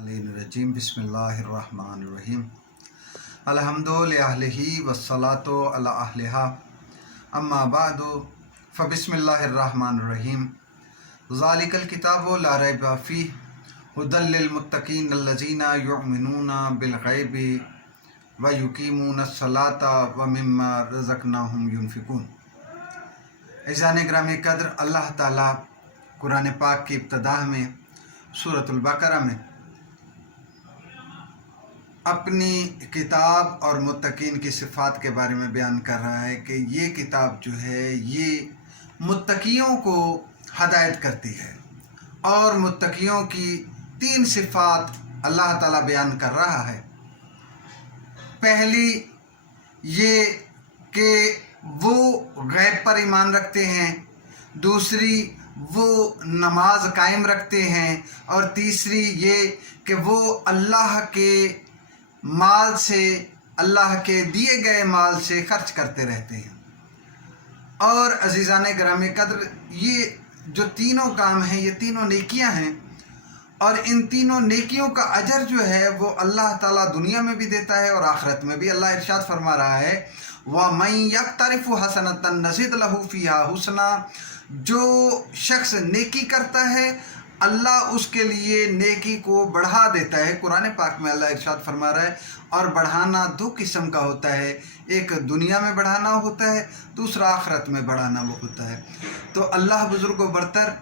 रजीम बिस्मिल्लाहिर्रहमानिर्रहीम अल्हम्दुलिल्लाहि वस्सलातु अला अहलिहा अम्मा बादु फ़बिस्मिल्लाहिर्रहमानिर्रहीम ज़ालिकल किताबु ला रैब फ़ीह हुदल लिल मुत्तक़ीन अल्लज़ीना युमिनूना बिल ग़ैबि व युक़ीमूनस सलाता व मिम्मा रज़क़नाहुम युनफ़िक़ून। इज़ान ग्रामी कद्र, अल्लाह ताला कुरान पाक की इब्तिदा में सूरतुल बकरा में अपनी किताब और मुत्तकीन की सिफ़ात के बारे में बयान कर रहा है कि ये किताब जो है ये मुत्तकियों को हदायत करती है और मुत्तकियों की 3 सिफ़ात अल्लाह ताला बयान कर रहा है। पहली ये कि वो गैब पर ईमान रखते हैं, दूसरी वो नमाज कायम रखते हैं और तीसरी ये कि वो अल्लाह के माल से, अल्लाह के दिए गए माल से खर्च करते रहते हैं। और अज़ीज़ान ग्रामी कद्र, ये जो तीनों काम हैं ये तीनों नेकियां हैं और इन तीनों नेकियों का अजर जो है वो अल्लाह ताला दुनिया में भी देता है और आखिरत में भी। अल्लाह इरशाद फरमा रहा है व मन यक़्तरिफ़ु हसनतन नज़िद लहू फ़ीहा हुस्ना। जो शख्स नेकी करता है अल्लाह उसके लिए नेकी को बढ़ा देता है। कुरान पाक में अल्लाह इरशाद फरमा रहा है और बढ़ाना 2 किस्म का होता है, एक दुनिया में बढ़ाना होता है, दूसरा आखिरत में बढ़ाना वो होता है। तो अल्लाह बुज़ुर्ग व बरतर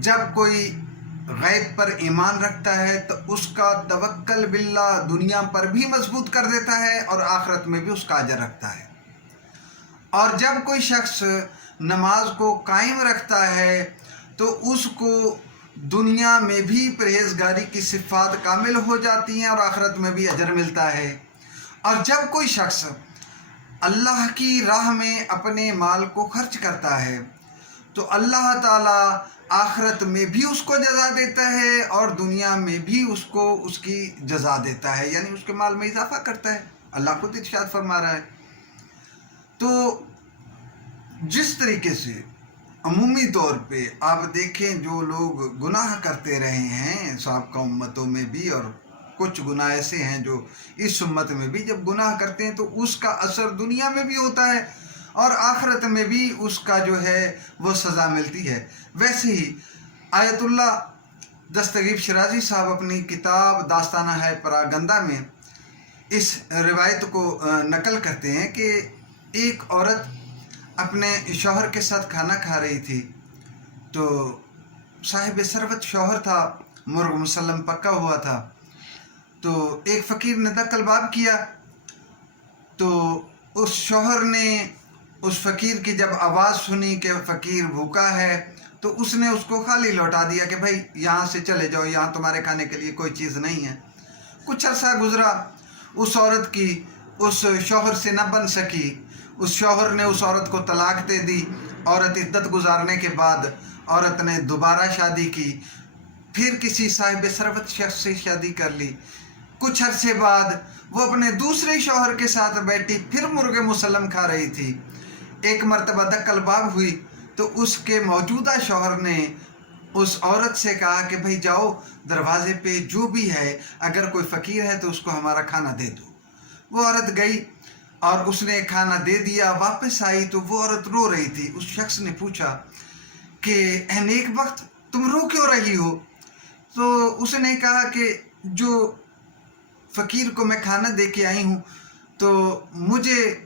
जब कोई गैब पर ईमान रखता है तो उसका तवक्कल बिल्लाह दुनिया पर भी मजबूत कर देता है और आखिरत में भी उसका अजर रखता है। और जब कोई शख्स नमाज को कायम रखता है तो उसको दुनिया में भी परहेज़गारी की सिफ़ात कामिल हो जाती हैं और आखिरत में भी अजर मिलता है। और जब कोई शख्स अल्लाह की राह में अपने माल को खर्च करता है तो अल्लाह ताला आखिरत में भी उसको जज़ा देता है और दुनिया में भी उसको उसकी जज़ा देता है, यानी उसके माल में इजाफ़ा करता है। अल्लाह खुद इरशाद फरमा रहा है। तो जिस तरीके से अमूमी तौर पे आप देखें जो लोग गुनाह करते रहे हैं साबिक़ा उम्मतों में भी, और कुछ गुनाह ऐसे हैं जो इस उम्मत में भी जब गुनाह करते हैं तो उसका असर दुनिया में भी होता है और आखिरत में भी उसका जो है वो सज़ा मिलती है। वैसे ही आयतुल्लाह दस्तगीर शिराज़ी साहब अपनी किताब दास्ताना है परागंदा में इस रिवायत को नकल करते हैं कि एक औरत अपने शौहर के साथ खाना खा रही थी तो साहिब सरवत शौहर था, मुर्ग मुसल्लम पक्का हुआ था। तो एक फ़कीर ने दक्कल-बाब किया तो उस शौहर ने उस फ़कीर की जब आवाज़ सुनी कि फ़कीर भूखा है तो उसने उसको खाली लौटा दिया कि भाई यहाँ से चले जाओ, यहाँ तुम्हारे खाने के लिए कोई चीज़ नहीं है। कुछ अरसा गुज़रा, उस औरत की उस शौहर से न बन सकी, उस शौहर ने उस औरत को तलाक दे दी। औरत इद्दत गुजारने के बाद औरत ने दोबारा शादी की, फिर किसी साहिब सरवत शख्स से शादी कर ली। कुछ अरसे बाद वो अपने दूसरे शौहर के साथ बैठी, फिर मुर्गे मुसल्लम खा रही थी। एक मरतबा दक्कल-बाब हुई तो उसके मौजूदा शौहर ने उस औरत से कहा कि भाई जाओ दरवाज़े पे जो भी है, अगर कोई फ़कीर है तो उसको हमारा खाना दे दो। वो औरत गई और उसने खाना दे दिया। वापस आई तो वो औरत रो रही थी। उस शख्स ने पूछा कि ए नेक वक्त, तुम रो क्यों रही हो? तो उसने कहा कि जो फ़कीर को मैं खाना दे के आई हूँ तो मुझे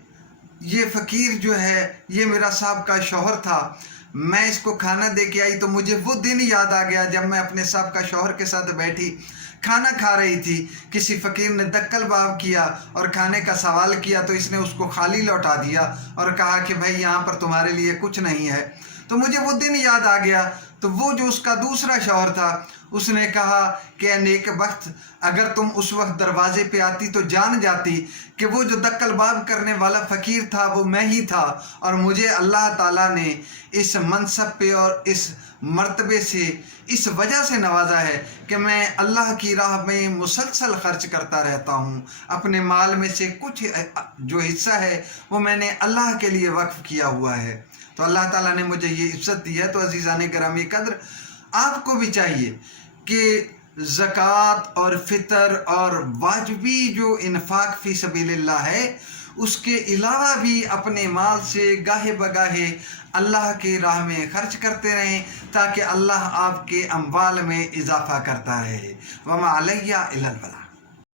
ये फ़कीर जो है ये मेरा साहब का शौहर था, मैं इसको खाना दे के आई तो मुझे वो दिन याद आ गया जब मैं अपने साहब का शौहर के साथ बैठी खाना खा रही थी। किसी फ़कीर ने दक्कल-बाब किया और खाने का सवाल किया तो इसने उसको खाली लौटा दिया और कहा कि भाई यहाँ पर तुम्हारे लिए कुछ नहीं है। तो मुझे वो दिन याद आ गया। तो वो जो उसका दूसरा शौहर था उसने कहा कि नेक वक्त, अगर तुम उस वक्त दरवाज़े पे आती तो जान जाती कि वो जो दक्कल-बाब करने वाला फ़कीर था वो मैं ही था और मुझे अल्लाह ताला ने इस मनसब पे और इस मर्तबे से इस वजह से नवाजा है कि मैं अल्लाह की राह में मुसलसल खर्च करता रहता हूँ। अपने माल में से कुछ जो हिस्सा है वो मैंने अल्लाह के लिए वक्फ़ किया हुआ है। तो अल्लाह ताला ने मुझे ये इज़्ज़त दी है। तो अज़ीज़ान गिरामी कद्र, आपको भी चाहिए कि زکوٰۃ اور فطر اور واجبی جو انفاق فی سبیل اللہ ہے، اس کے علاوہ بھی اپنے مال سے گاہے بگاہے اللہ کی راہ میں خرچ کرتے رہیں، تاکہ اللہ آپ کے اموال میں اضافہ کرتا رہے۔ وما علیہ الا البلاغ۔